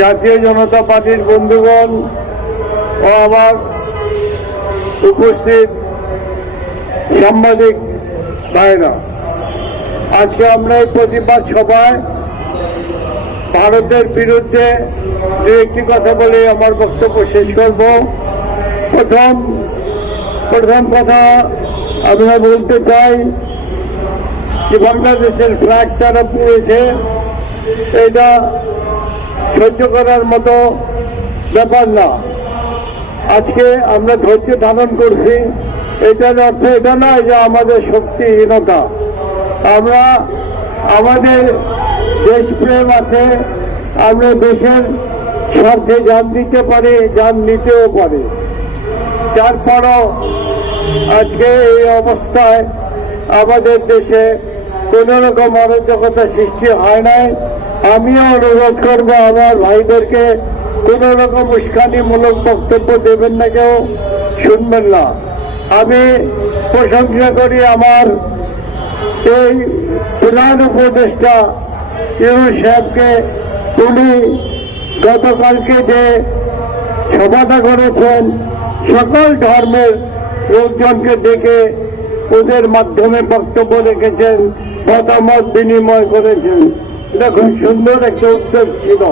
জাতীয় জনতা পার্টির বন্ধুগণ ও আমার উপস্থিত সাংবাদিক ভাইরা, আজকে আমরা এই প্রতিবাদ সভায় ভারতের বিরুদ্ধে দু একটি কথা বলে আমার বক্তব্য শেষ করব। প্রথম প্রথম কথা আমরা বলতে চাই যে বাংলাদেশের ফ্ল্যাগ তারা পুড়েছে, এটা সহ্য করার মতো ব্যাপার না। আজকে আমরা ধৈর্য ধারণ করছি এটার অর্থ এটা নয় যে আমাদের শক্তিহীনতা। আমরা আমাদের দেশপ্রেম আছে, আমরা দেশের স্বার্থে যান দিতে পারি যান নিতেও পারি। তারপরও আজকে এই অবস্থায় আমাদের দেশে কোন রকম অরাজকতা সৃষ্টি হয় নাই। আমিও অনুরোধ করব আমার ভাইদেরকে কোন রকম উস্কানিমূলক বক্তব্য দেবেন না কেউ, শুনবেন না। আমি প্রশংসা করি আমার এই প্রধান উপদেষ্টা ইউ সাহেবকে। উনি গতকালকে যে সভাটা করেছেন, সকল ধর্মের লোকজনকে ডেকে ওদের মাধ্যমে বক্তব্য রেখেছেন, মতামত বিনিময় করেছেন। এটা খুব সুন্দর একটা উদ্যোগ ছিল।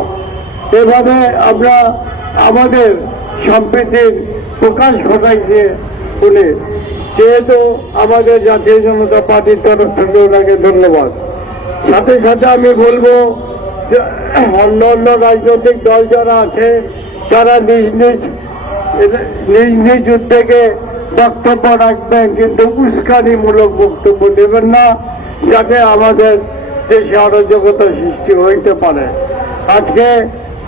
এভাবে আমরা আমাদের সম্প্রীতির প্রকাশ ঘটাইছে বলে। যেহেতু আমাদের জাতীয় জনতা পার্টির তরফ থেকে ওনাকে ধন্যবাদ। সাথে সাথে আমি বলব অন্য অন্য রাজনৈতিক দল যারা আছে, তারা নিজ নিজ নিজ নিজ উদ্যোগে বক্তব্য রাখবেন, কিন্তু উস্কানিমূলক বক্তব্য দেবেন না, যাতে আমাদের দেশে অরাজকতা সৃষ্টি হইতে পারে। আজকে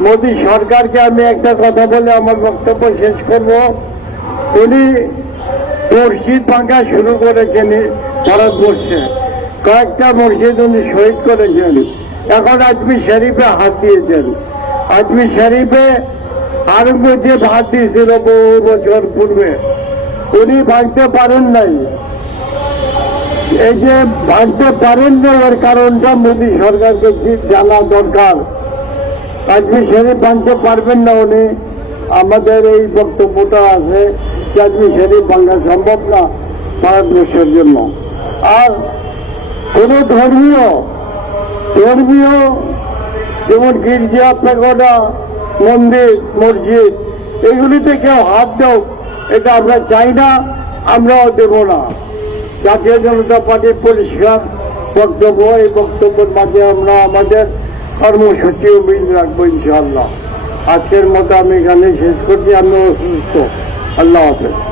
মোদী সরকারকে আমি একটা কথা বলে আমার বক্তব্য শেষ করব। উনি মসজিদ ভাঙা শুরু করেছেন ভারতবর্ষে। কয়েকটা মসজিদ উনি শহীদ করেছেন। এখন আজমি শরীফে হাত দিয়েছেন। আজমি শরীফে আরম্ভ যে ভাত দিয়েছিল বহু বছর পূর্বে, উনি ভাঙতে পারেন নাই। এই যে ভাঙতে পারেন না এর কারণটা মোদী সরকারকে জানা দরকার। আজমি শরীফ ভাঙতে পারবেন না উনি। আমাদের এই বক্তব্যটা আছে আজমি শরীফ ভাঙা সম্ভব না ভারতবর্ষের জন্য। আর কোন ধর্মীয় ধর্মীয় যেমন গির্জা পেগোডা মন্দির, মসজিদ, এগুলিতে কেউ হাত দাও, এটা আমরা চাই না, আমরাও দেব না। জাতীয় জনতা পার্টির পরিষ্কার বক্তব্য এই বক্তব্যের মাঝে আমরা আমাদের কর্মসূচি বিন রাখব ইনশাআল্লাহ। আজকের মতো আমি এখানে শেষ করছি। আমি অসুস্থ আল্লাহ হাফেজ।